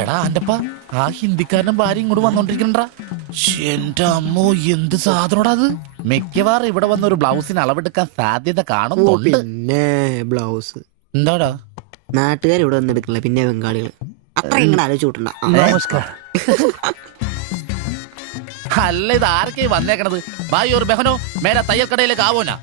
എടാ ആന്റപ്പ, ആ ഹിന്ദിക്കാരനും ഭാര്യ ഇങ്ങോട്ട് വന്നോണ്ടിരിക്കണ്ടാ. എന്റെ അമ്മോ, എന്ത് സാധനോടാ അത്. മിക്കവാറും ഇവിടെ വന്ന ഒരു ബ്ലൗസിന് അളവെടുക്കാൻ സാധ്യത കാണുന്നുണ്ട്. പിന്നെ ബ്ലൗസ് എന്താടാ നാട്ടുകാർ ഇവിടെ വന്നെടുക്കില്ല, പിന്നെ ബംഗാളികൾ അത്ര ഇങ്ങനെ ആലോചിച്ചുകൂട്ടണ്ട. നമസ്കാരം. അല്ല, ഇത് ആരൊക്കെ വന്നേക്കണത്? ഭായി ഒരു ബഹനോ മേലെ തയ്യൽ കടയിലേക്ക് ആവോനാ.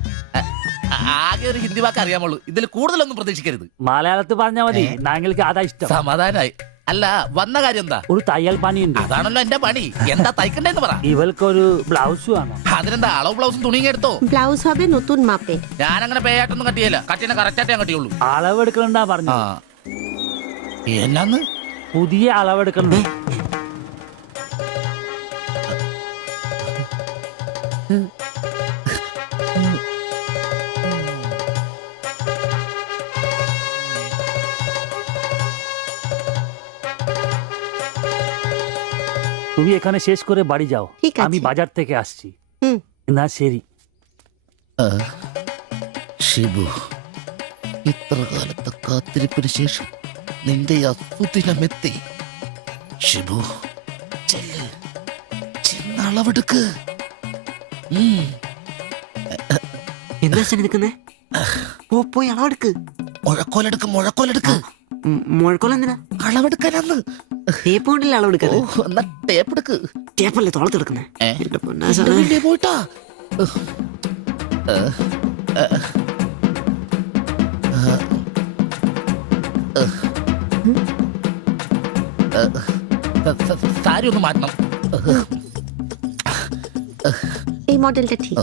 ആകെ ഒരു ഹിന്ദി വാക്ക് അറിയാമുള്ളൂ, ഇതിൽ കൂടുതലൊന്നും പ്രതീക്ഷിക്കരുത്. മലയാളത്തിൽ പറഞ്ഞാൽ മതി, ഞങ്ങൾക്ക് അതാ ഇഷ്ടം. സമാധാനായി. അല്ല, വന്ന കാര്യം എന്താ? ഒരു തയ്യൽ പണിയുണ്ട്. അതാണല്ലോ എന്റെ പണി. എന്താ തയ്ക്കണ്ടേന്ന് പറ. ഇവൾക്കൊരു ബ്ലൗസ് വേണം. അതിനെന്താ അളവ് ബ്ലൗസും തുണിയും എടുത്തോ? ব্লাউজ হবে নতুন মাপে। ഞാനങ്ങനെ പേയായിട്ടൊന്നും കട്ടിയല്ല, കട്ടിനെ കറക്റ്റായിട്ട് ഞാൻ കട്ടിയുള്ളൂ. അളവെടുക്കണ്ടാ പറഞ്ഞു. എന്നാന്ന്? പുതിയ അളവെടുക്കണം. তুমি এখানে শেষ করে বাড়ি যাও, ঠিক আছে। আমি বাজার থেকে আসছি। হুম। না ശരി. ഷിബു, ഇത്ര കാലത്തെ കാത്തിരിപ്പിന് ശേഷം നിന്റെ അസുദിനമെത്തി. ഷിബു, ചെല്ല്, ചെന്ന് അളവെടുക്ക്. എന്താ നിൽക്കുന്നേ? പോയി അളവെടുക്ക്. മുഴക്കോലെടുക്ക്, മുഴക്കോലെടുക്ക്. മുഴക്കോല എന്തിനാ? അളവെടുക്കാനാന്ന്. ടേപ്പ് കൊണ്ടല്ലേ അളവെടുക്കാൻ? എന്നാ ടേപ്പ് എടുക്ക്. ടേപ്പല്ലേ തോളത്തെടുക്കുന്നേ? പോയിട്ടാ. സാരി ഒന്ന് മാറ്റണം. এই মডেলটা ঠিক।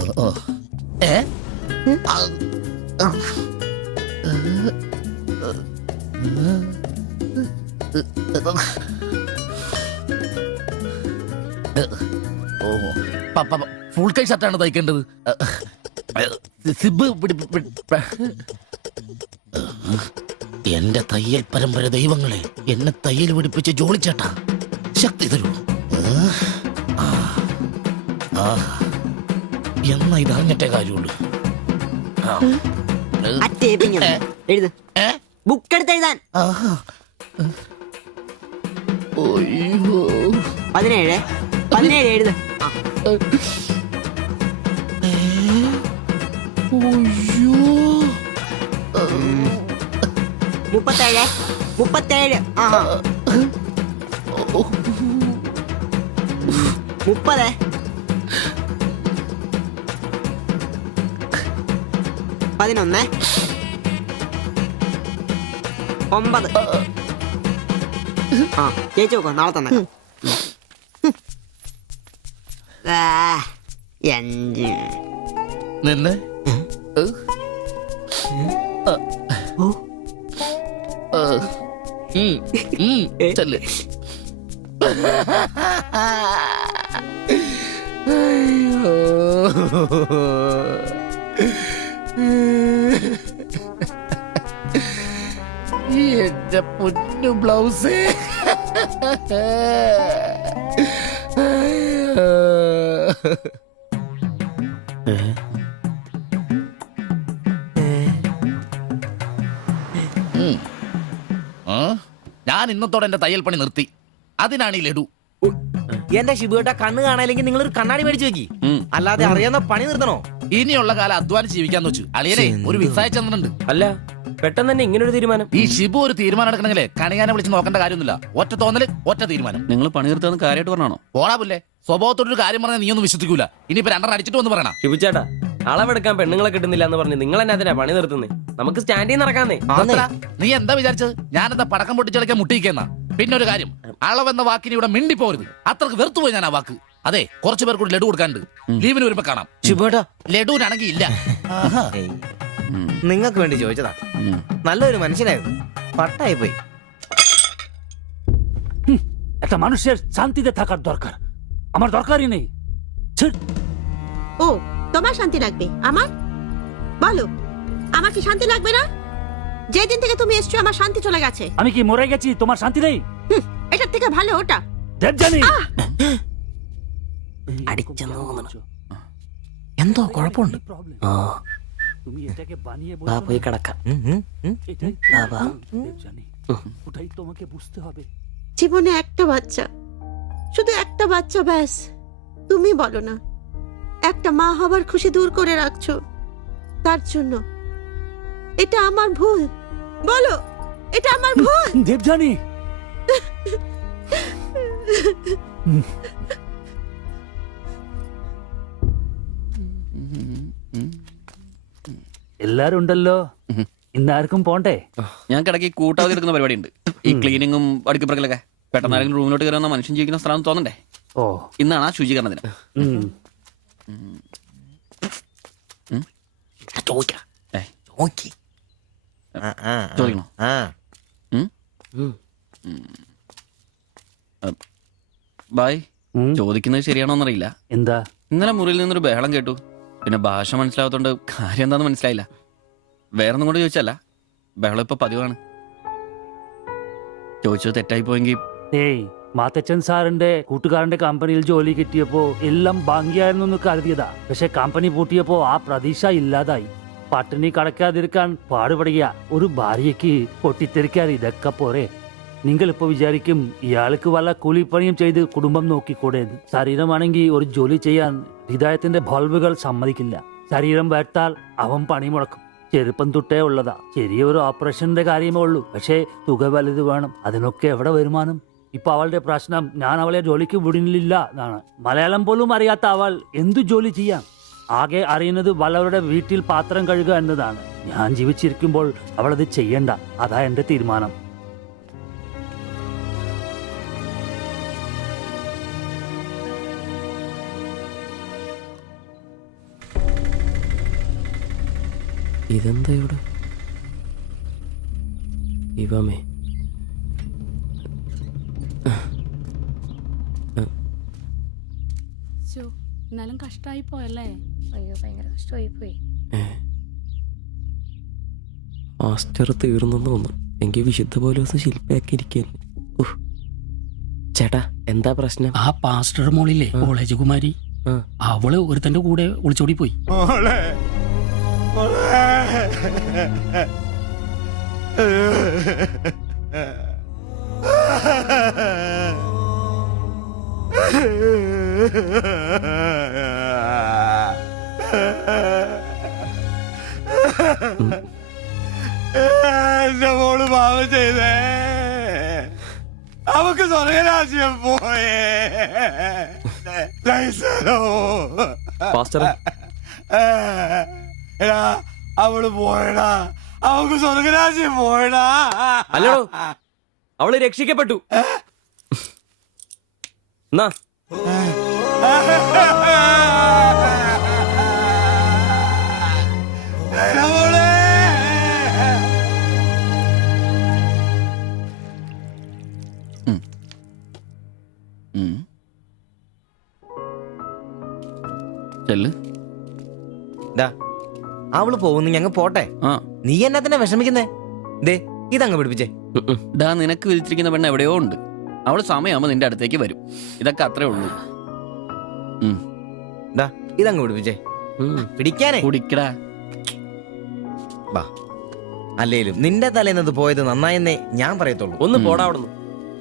ഫുൾ കൈ ഷർട്ടാണ് തയ്ക്കേണ്ടത്. സിബ് എന്റെ തയ്യൽ പരമ്പര ദൈവങ്ങളെ, എന്നെ തയ്യൽ പിടിപ്പിച്ച് ജോളിച്ചേട്ടാ, ശക്തി തരൂ. എന്നാ ഇത് അറിഞ്ഞിട്ടേ കാര്യമുള്ളൂ. ബുക്ക് എടുത്ത് എഴുതാൻ. 17 എഴുത്. 37. 30. 11. 9. ചേച്ചി നോക്കോ, നാളെ തന്നെ. 5. നിന്ന് ചെല്ല്. എന്റെ പൊന്നു ബ്ലൗസ്. ഞാൻ ഇന്നത്തോടെ എന്റെ തയ്യൽ പണി നിർത്തി. അതിനാണ് ഈ ലഡു. എന്റെ ഷിബുവേട്ട, കണ്ണ് കാണാനില്ലെങ്കിൽ നിങ്ങൾ ഒരു കണ്ണാടി മേടിച്ചു വെക്കി, അല്ലാതെ അറിയാവുന്ന പണി നിർത്തണോ? ഇനിയുള്ള കാലം അധ്വാനിച്ച് ജീവിക്കാന്ന് വെച്ചു. അളിയനെ ഒരു വിസായ ചന്ദ്രനുണ്ട്. അല്ല, പെട്ടെന്ന് തന്നെ ഇങ്ങനെ ഒരു തീരുമാനം. ഈ ഷിബു ഒരു തീരുമാനം എടുക്കണമെങ്കിലേ കണിയാനെ വിളിച്ച് നോക്കേണ്ട കാര്യമൊന്നുമില്ല. ഒറ്റ തോന്നല്, ഒറ്റ തീരുമാനം. നിങ്ങൾ പണി നിർത്താന്ന് കാര്യമായിട്ട് പറഞ്ഞാണോ? പോടാ പുല്ലേ, സ്വഭാവത്തോടൊരു കാര്യം പറഞ്ഞാൽ നീ ഒന്നും വിശ്വസിക്കൂല. ഇനിയിപ്പോ 2 അടിച്ചിട്ട് വന്ന് പറയണം. ഷിബുച്ചേട്ടാ, അളവെടുക്കാൻ പെണ്ണുങ്ങളെ കിട്ടുന്നില്ല എന്ന് പറഞ്ഞ് നിങ്ങൾ തന്നെ അതിനാ പണി നിർത്തുന്നേ. നമുക്ക് സ്റ്റാൻഡിൽ നടക്കാന്നേ. നീ എന്താ വിചാരിച്ചത്? ഞാനെന്താ പടക്കം പൊട്ടിച്ച് കളിക്കാൻ മുട്ടിയിക്കുന്ന? പിന്നെ ഒരു കാര്യം, അളവെന്ന വാക്കിന് ഇവിടെ മിണ്ടിപ്പോരുത്. അത്രക്ക് വെറുത്തുപോയി ഞാൻ ആ വാക്ക്. അതെ, കുറച്ചു പേർ കൂടി ലഡു കൊടുക്കാനുണ്ട്. ലീവിന് വരുമ്പോ കാണാം. ഷിബുവേട്ടാ, ലഡുവിനാണെങ്കിൽ ഇല്ല. നിങ്ങൾക്ക് വേണ്ടി ചോദിച്ചതാ. നല്ലൊരു മനുഷ്യനായിരുന്നു, പട്ടായി പോയി. একটা মানুষের শান্তিতে থাকার দরকার, আমার দরকারই নেই। ও, তোমার শান্তি লাগবে? আমার বলো, আমার কি শান্তি লাগবে না? যেদিন থেকে তুমি এসছো আমার শান্তি চলে গেছে। আমি কি মরে গেছি? তোমার শান্তি নেই? এটার থেকে ভালো ওটা। দেবজানি, അടിച്ചെന്ന് തോന്നണം. എന്തോ കുഴപ്പമുണ്ട്. ആ তুমি এটাকে বানিয়ে വാ বলছো പോയി না? കിടക്കാം. এটাই তো বাবা। দেবযানী, ওটাই তোমাকে বুঝতে হবে। জীবনে একটা বাচ্চা, শুধু একটা বাচ্চা, ব্যাস। তুমি বলো না, একটা মা হবার খুশি দূর করে রাখছো, তার জন্য এটা আমার ভুল? বলো, এটা আমার ভুল? দেবযানী, എല്ലാരും ഉണ്ടല്ലോ, ഇന്നാർക്കും പോണ്ടേ? ഞങ്ങൾക്ക് ഇടയ്ക്ക് കൂട്ടാതെ എടുക്കുന്ന പരിപാടി ഉണ്ട്. ഈ ക്ലീനിങ്ങും അടുക്കപ്പുറക്കലൊക്കെ. പെട്ടെന്ന് ആരെങ്കിലും റൂമിലോട്ട് കയറുന്ന മനുഷ്യൻ ജീവിക്കുന്ന സ്ഥലം തോന്നണ്ടേ? ഓ, ഇന്നാണ് ആ ശുചീകരണ ദിനം. ഉം. ചോദിക്കാം. ഏയ്, ഓക്കേ. ചോദിക്കണോ? ബായ്, ഉം. ചോദിക്കുന്നത് ശരിയാണോന്നറിയില്ല. എന്താ? ഇന്നലെ മുറിയിൽ നിന്നൊരു ബഹളം കേട്ടു. പിന്നെ ഭാഷ മനസ്സിലാവാത്തോണ്ട് കാര്യം എന്താന്ന് മനസ്സിലായില്ല. വേറൊന്നും കൊണ്ട് ചോദിച്ചല്ല, ബഹളം ഇപ്പൊ പതിവാണ്. ചോദിച്ചത് തെറ്റായി പോയെങ്കിൽ ഏയ്, മാത്തച്ചൻ സാറിന്റെ കൂട്ടുകാരന്റെ കമ്പനിയിൽ ജോലി കിട്ടിയപ്പോ എല്ലാം ഭാഗ്യായിരുന്നു എന്ന് കരുതിയതാ. പക്ഷെ കമ്പനി പൂട്ടിയപ്പോ ആ പ്രതീക്ഷ ഇല്ലാതായി. പട്ടിണി കടക്കാതിരിക്കാൻ പാടുപെടുക. ഒരു ഭാര്യയ്ക്ക് പൊട്ടിത്തെറിക്കാൻ ഇതൊക്കെ പോരെ? നിങ്ങൾ ഇപ്പൊ വിചാരിക്കും ഇയാൾക്ക് വല്ല കൂലിപ്പണിയും ചെയ്ത് കുടുംബം നോക്കിക്കൂടെ? ശരീരമാണെങ്കിൽ ഒരു ജോലി ചെയ്യാൻ ഹൃദയത്തിന്റെ ബൾബുകൾ സമ്മതിക്കില്ല. ശരീരം വേട്ടാൽ അവൻ പണി മുടക്കും. ചെറുപ്പം തൊട്ടേ ഉള്ളതാ. ചെറിയൊരു ഓപ്പറേഷന്റെ കാര്യമേ ഉള്ളൂ, പക്ഷേ തുക വലുത് വേണം. അതിനൊക്കെ എവിടെ വരുമാനം? ഇപ്പൊ അവളുടെ പ്രശ്നം ഞാൻ അവളെ ജോലിക്ക് വിടുന്നില്ല എന്നാണ്. മലയാളം പോലും അറിയാത്ത അവൾ എന്തു ജോലി ചെയ്യാം? ആകെ അറിയുന്നത് വല്ലവരുടെ വീട്ടിൽ പാത്രം കഴുകുക എന്നതാണ്. ഞാൻ ജീവിച്ചിരിക്കുമ്പോൾ അവളത് ചെയ്യണ്ട. അതാ എന്റെ തീരുമാനം. ഇതെന്താ ഇവിടെ? ഇവമേ എന്നാലും കഷ്ടമായി പോയല്ലേ? അയ്യോ, ഭയങ്കര കഷ്ടമായി പോയി. മാസ്റ്റർ തീർന്നെന്ന് തോന്നുന്നു. എനിക്ക് വിശുദ്ധ പോലെ ദിവസം ശില്പയാക്കി ഇരിക്കല്ലേ. ചേട്ടാ, എന്താ പ്രശ്നം? ആ പാസ്റ്റർ മോളില്ലേ, കോളേജ് കുമാരി, അവള് ഒരുത്തന്റെ കൂടെ ഒളിച്ചോടി പോയി. എന്റെ മോള് പാവം ചെയ്തേ. അവക്ക് സ്വർഗരാജ്യം പോയേ. എടാ, അവള് പോയടാ. അവക്ക് സ്വർഗരാജ്യം പോയടാ. അല്ലടോ, അവള് രക്ഷിക്കപ്പെട്ടു. എന്നാ മോളെ, ചെല്ല്. അവള് പോകുന്നു, ഞങ്ങ പോട്ടെ. ആ, നീ എന്നാ തന്നെ വിഷമിക്കുന്നേ? ദേ, ഇതങ്ങ് പിടിപ്പിച്ചേ. ഡാ, നിനക്ക് വിധിച്ചിരിക്കുന്ന പെണ്ണ് എവിടെയോ ഉണ്ട്. അവള് സമയമാകുമ്പോ നിന്റെ അടുത്തേക്ക് വരും. ഇതൊക്കെ അത്രേ ഉള്ളൂ. ഇതങ്ങ് പിടിപ്പിച്ചേ. പിടിക്കാനേ കുടിക്കടാ. ബാ. അല്ലേലും നിന്റെ തലേന്നത് പോയത് നന്നായെന്നേ ഞാൻ പറയത്തുള്ളൂ. ഒന്ന് പോടാ അവിടുന്ന്.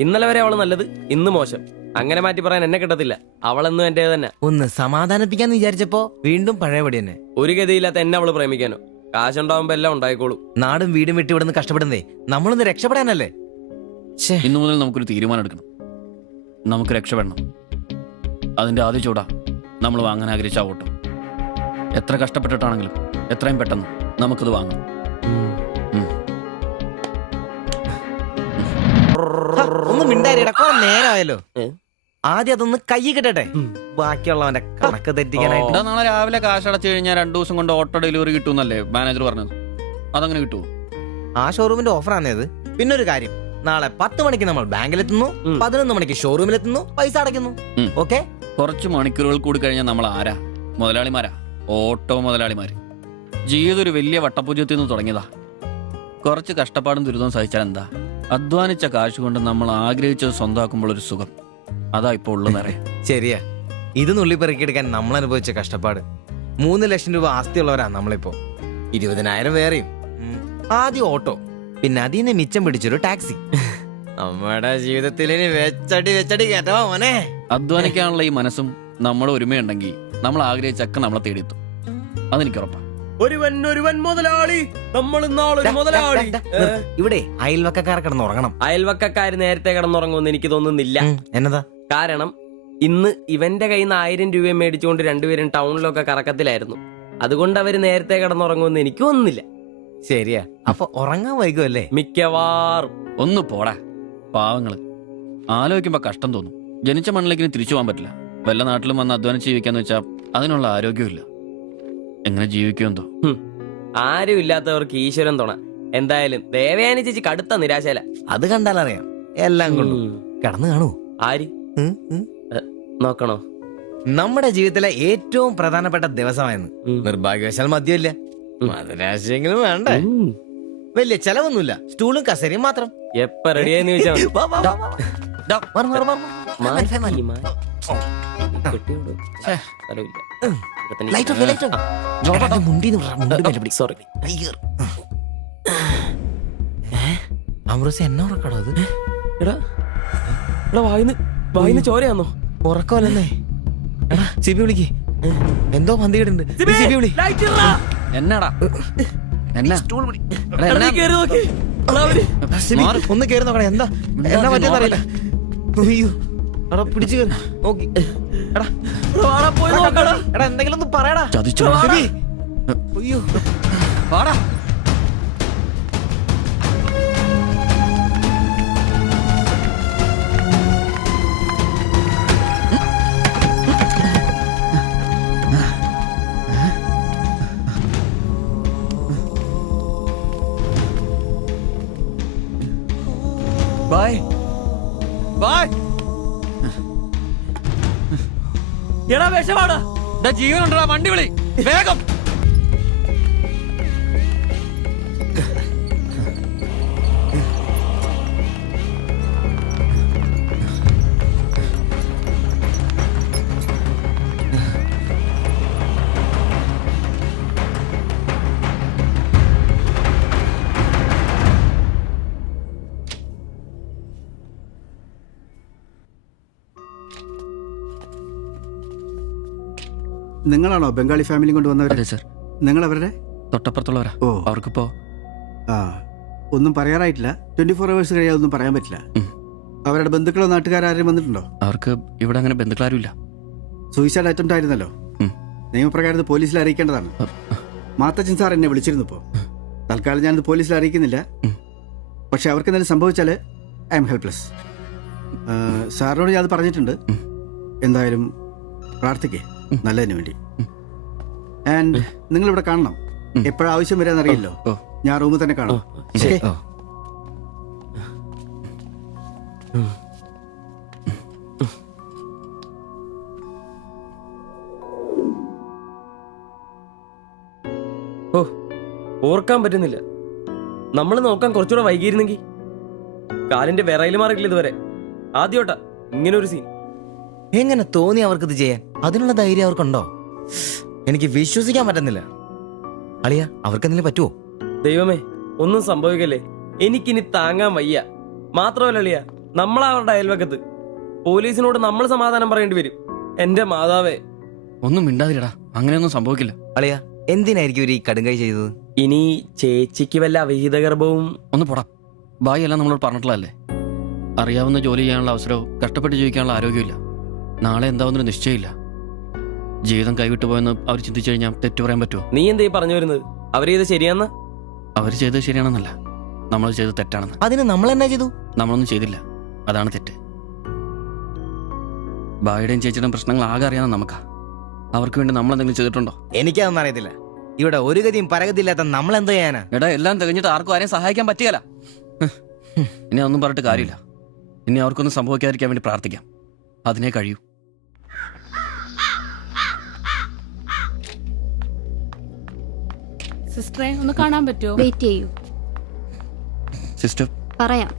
ഇന്നലെ വരെ അവള് നല്ലത്, ഇന്ന് മോശം. അങ്ങനെ മാറ്റി പറയാൻ എന്നെ കിട്ടത്തില്ല. അവളെന്നും എന്റെ തന്നെ. ഒന്ന് സമാധാനിപ്പിക്കാന്ന് വിചാരിച്ചപ്പോ വീണ്ടും പഴയപടി തന്നെ. ഒരു ഗതിയില്ലാത്ത എന്നെ അവള് പ്രേമിക്കാനോ? കാശുണ്ടാവുമ്പോ എല്ലാം ഉണ്ടായിക്കോളും. നാടും വീടും വിട്ട് ഇവിടുന്ന് കഷ്ടപ്പെടുന്നേ നമ്മളൊന്ന് രക്ഷപ്പെടാനല്ലേ. ഇന്നു മുതൽ നമുക്കൊരു തീരുമാനം എടുക്കണം. നമുക്ക് രക്ഷപ്പെടണം. അതിന്റെ ആദ്യ ചൂടാ നമ്മൾ വാങ്ങാൻ ആഗ്രഹിച്ച ഓട്ടോ. എത്ര കഷ്ടപ്പെട്ടിട്ടാണെങ്കിലും എത്രയും പെട്ടെന്ന് നമുക്കത് വാങ്ങാം. ഒന്ന് മിണ്ടായിരടാ, നേരമായല്ലോ. ആദ്യം അതൊന്ന് കൈ കിട്ടട്ടെ, ബാക്കിയുള്ളവന്റെ കണക്ക് തെറ്റിക്കാനായിട്ട്. ഇതാ, നാളെ രാവിലെ കാശ് അടച്ചു കഴിഞ്ഞാൽ 2 ദിവസം കൊണ്ട് ഓട്ടോ ഡെലിവറി കിട്ടുമെന്നല്ലേ മാനേജർ പറഞ്ഞത്? അതങ്ങനെ കിട്ടുമോ? ആ ഷോറൂമിന്റെ ഓഫറാണേത്. പിന്നൊരു കാര്യം, നാളെ 10 മണിക്ക് നമ്മൾ ബാങ്കിലെത്തുന്നു, 11 മണിക്ക് ഷോറൂമിലെത്തുന്നു, പൈസ അടയ്ക്കുന്നു. ഓക്കെ? കുറച്ച് മണിക്കൂറുകൾ കൂടി കഴിഞ്ഞാൽ നമ്മൾ ആരാ? മുതലാളിമാരാ, ഓട്ടോ മുതലാളിമാര്. ജീവിതം ഒരു വലിയ വട്ടപൂജ്യത്തിൽ നിന്ന് തുടങ്ങിയതാ. കുറച്ച് കഷ്ടപ്പാടും ദുരിതവും സഹിച്ചാൽ എന്താ? അധ്വാനിച്ച കാശ് കൊണ്ട് നമ്മൾ ആഗ്രഹിച്ചത് സ്വന്തമാക്കുമ്പോൾ ഒരു സുഖം, അതാ ഇപ്പൊ ഉള്ളു നിറയെ. ശരിയാ. ഇത് നുള്ളിപ്പെറുക്കിയെടുക്കാൻ നമ്മൾ അനുഭവിച്ച കഷ്ടപ്പാട്. 3 ലക്ഷം രൂപ ആസ്തിയുള്ളവരാ നമ്മളിപ്പോ. 20,000 വേറെയും. ആദ്യം ഓട്ടോ, പിന്നെ അതിൽ നിന്ന് മിച്ചം പിടിച്ചൊരു ടാക്സി. നമ്മുടെ ജീവിതത്തിൽ ഇനി വെച്ചടി കേട്ടോ മോനെ. അധ്വാനിക്കാനുള്ള ഈ മനസ്സും നമ്മുടെ ഒരുമയുണ്ടെങ്കിൽ നമ്മൾ ആഗ്രഹിച്ചൊക്കെ നമ്മളെ തേടിയെത്തും. അതെനിക്ക് ഉറപ്പാ. ഒരുവൻ മുതലാളി, നമ്മൾ നാളൊരു മുതലാളി. ഇവിടെ അയൽവക്കക്കാർ കിടന്നുറങ്ങണം. അയൽവക്കക്കാര് നേരത്തെ കിടന്നുറങ്ങുമെന്ന് എനിക്ക് തോന്നുന്നില്ല. എന്നതാ കാരണം ഇന്ന് ഇവന്റെ കയ്യിൽ നിന്ന് 1000 രൂപ മേടിച്ചുകൊണ്ട് രണ്ടുപേരും ടൗണിലൊക്കെ കറക്കത്തിലായിരുന്നു. അതുകൊണ്ട് അവര് നേരത്തെ കിടന്നുറങ്ങുമെന്ന് എനിക്ക് തോന്നുന്നില്ല. ശരിയാ, അപ്പൊ ഉറങ്ങാൻ വൈകുമല്ലേ? മിക്കവാറും. ഒന്ന് പോടാ പാവങ്ങള്. ആലോചിക്കുമ്പോ കഷ്ടം തോന്നും. ജനിച്ച മണ്ണിലേക്ക് തിരിച്ചു പോകാൻ പറ്റില്ല. വല്ല നാട്ടിലും വന്ന് അധ്വാനിച്ച് ജീവിക്കാന്ന് വെച്ചാൽ അതിനുള്ള ആരോഗ്യമില്ല. എങ്ങനെ ജീവിക്കുമെന്തോ. ആരും ഇല്ലാത്തവർക്ക് ഈശ്വരൻ തുണ. എന്തായാലും ദേവയാനി ചേച്ചി കടുത്ത നിരാശയില. അത് കണ്ടാലറിയാം എല്ലാം കൊണ്ടും. കിടന്നു കാണൂ. ആര് നോക്കണോ? നമ്മുടെ ജീവിതത്തിലെ ഏറ്റവും പ്രധാനപ്പെട്ട ദിവസമായിരുന്നു. നിർഭാഗ്യവശാൽ മദ്യമില്ല. മധുരാശയെങ്കിലും വേണ്ട. വലിയ ചെലവൊന്നുമില്ല, സ്റ്റൂളും കസേരയും മാത്രം. എപ്പ റെഡിയാന്ന് ചോദിച്ചാൽ അമൃത എന്നെ ഉറക്കടോ അത്? വായിന്ന് ചോരയാന്നോ? ഉറക്കമല്ലെന്നേ. എടാ സിബി വിളിക്ക്, എന്തോ പന്തികേടുണ്ട്. സിബി വിളി. എന്നാടാ എന്നാ ഒന്ന് കേറി നോക്കണേ. എന്താ എന്നാ പറ്റിയെന്ന് അറിയില്ല. അയ്യോ എടാ പിടിച്ചു കയറി നോക്കി. എടാ എടാ എന്തെങ്കിലും ഒന്ന് പറയടാ. സിബി. അയ്യോ വാടാ. Bye bye. എടാ വിഷമാടാ. ജീവനുണ്ടാ, വണ്ടി വിളി വേഗം. നിങ്ങളാണോ ബംഗാളി ഫാമിലി കൊണ്ടുവന്നവർ? അതെ സർ. നിങ്ങൾ അവരുടെ തൊട്ടപ്പുറത്തുള്ളവരാ. ഓ അവർക്കിപ്പോ ഒന്നും പറയാറായിട്ടില്ല. 24 hours കഴിയാതെ ഒന്നും പറയാൻ പറ്റില്ല. അവരുടെ ബന്ധുക്കളോ നാട്ടുകാരും വന്നിട്ടുണ്ടോ? അവർക്ക് ഇവിടെ അങ്ങനെ ബന്ധുക്കളാരും ഇല്ല. സൂയിസൈഡ് അറ്റംപ്റ്റ് ആയിരുന്നല്ലോ. നിയമപ്രകാരം പോലീസിൽ അറിയിക്കേണ്ടതാണ്. മാത്തച്ചൻ സാർ എന്നെ വിളിച്ചിരുന്നു. ഇപ്പോൾ തൽക്കാലം ഞാനിത് പോലീസിൽ അറിയിക്കുന്നില്ല. പക്ഷെ അവർക്ക് എന്തെങ്കിലും സംഭവിച്ചാൽ ഐ എം ഹെൽപ്ലെസ്. സാറിനോട് ഞാൻ അത് പറഞ്ഞിട്ടുണ്ട്. എന്തായാലും പ്രാർത്ഥിക്കേ നല്ലതിന് വേണ്ടി. ആൻഡ് നിങ്ങളിവിടെ കാണണം. എപ്പോഴാവശ്യം വരാന്നറിയില്ലോ. ഞാൻ റൂമിൽ തന്നെ കാണാം. ഓ ഓർക്കാൻ പറ്റുന്നില്ല. നമ്മൾ നോക്കാൻ കുറച്ചുകൂടെ വൈകിയിരുന്നെങ്കിൽ. കാലിന്റെ വിറയിൽ മാറിയിട്ടില്ല ഇതുവരെ. ആദ്യോട്ടാ ഇങ്ങനെ ഒരു സീൻ. എങ്ങനെ തോന്നി അവർക്കിത് ചെയ്യാൻ? അതിനുള്ള ധൈര്യം അവർക്കുണ്ടോ? എനിക്ക് വിശ്വസിക്കാൻ പറ്റുന്നില്ല. അളിയ അവർക്ക് എന്തെങ്കിലും പറ്റുമോ? ദൈവമേ ഒന്നും സംഭവിക്കല്ലേ. എനിക്കിനി താങ്ങാൻ വയ്യ. മാത്രമല്ല അളിയ, നമ്മളവരുടെ അയൽവക്കത്ത്. പോലീസിനോട് നമ്മൾ സമാധാനം പറയേണ്ടി വരും. എന്റെ മാതാവേ. ഒന്നും മിണ്ടാതിരടാ, അങ്ങനെയൊന്നും സംഭവിക്കില്ല. അളിയ എന്തിനായിരിക്കും ഇവർ ഈ കടുങ്കൈ ചെയ്തത്? ഇനി ചേച്ചിക്ക് വല്ല അവിഹിത ഗർഭവും. ഒന്ന് പോടാ. ബായി എല്ലാം നമ്മളോട് പറഞ്ഞിട്ടുള്ളതല്ലേ. അറിയാവുന്ന ജോലി ചെയ്യാനുള്ള അവസരവും കഷ്ടപ്പെട്ട് ജീവിക്കാനുള്ള ആരോഗ്യമില്ല. നാളെ എന്താവുന്നൊരു നിശ്ചയമില്ല. ജീവിതം കൈവിട്ടു പോയെന്ന് അവർ ചിന്തിച്ചു കഴിഞ്ഞാൽ തെറ്റു പറയാൻ പറ്റുമോ? നീ എന്താ പറഞ്ഞു വരുന്നത്? അവർ ചെയ്ത് ശരിയാന്ന്? അവർ ചെയ്തത് ശരിയാണെന്നല്ല, നമ്മൾ ചെയ്തത് തെറ്റാണെന്ന്. അതിന് നമ്മൾ എന്നാ ചെയ്തു? നമ്മളൊന്നും ചെയ്തില്ല, അതാണ് തെറ്റ്. ബായുടെയും ചേച്ചിയുടെയും പ്രശ്നങ്ങൾ ആകെ അറിയാവുന്ന നമുക്കാ. അവർക്ക് വേണ്ടി നമ്മൾ എന്തെങ്കിലും ചെയ്തിട്ടുണ്ടോ? എനിക്കതൊന്നും അറിയത്തില്ല. ഇവിടെ ഒരു ഗതിയും പരഗതിയില്ലാത്ത നമ്മൾ എന്താ ചെയ്യാനാ? എടാ എല്ലാം തികഞ്ഞിട്ട് ആർക്കും ആരെയും സഹായിക്കാൻ പറ്റിയല്ല. ഇനി ഒന്നും പറഞ്ഞിട്ട് കാര്യമില്ല. ഇനി അവർക്കൊന്നും സംഭവിക്കാതിരിക്കാൻ വേണ്ടി പ്രാർത്ഥിക്കാം. അതിനെ കഴിയൂ. സിസ്റ്ററെ ഒന്ന് കാണാൻ പറ്റുമോ? വെയിറ്റ് ചെയ്യൂ, സിസ്റ്റർ പറയാം.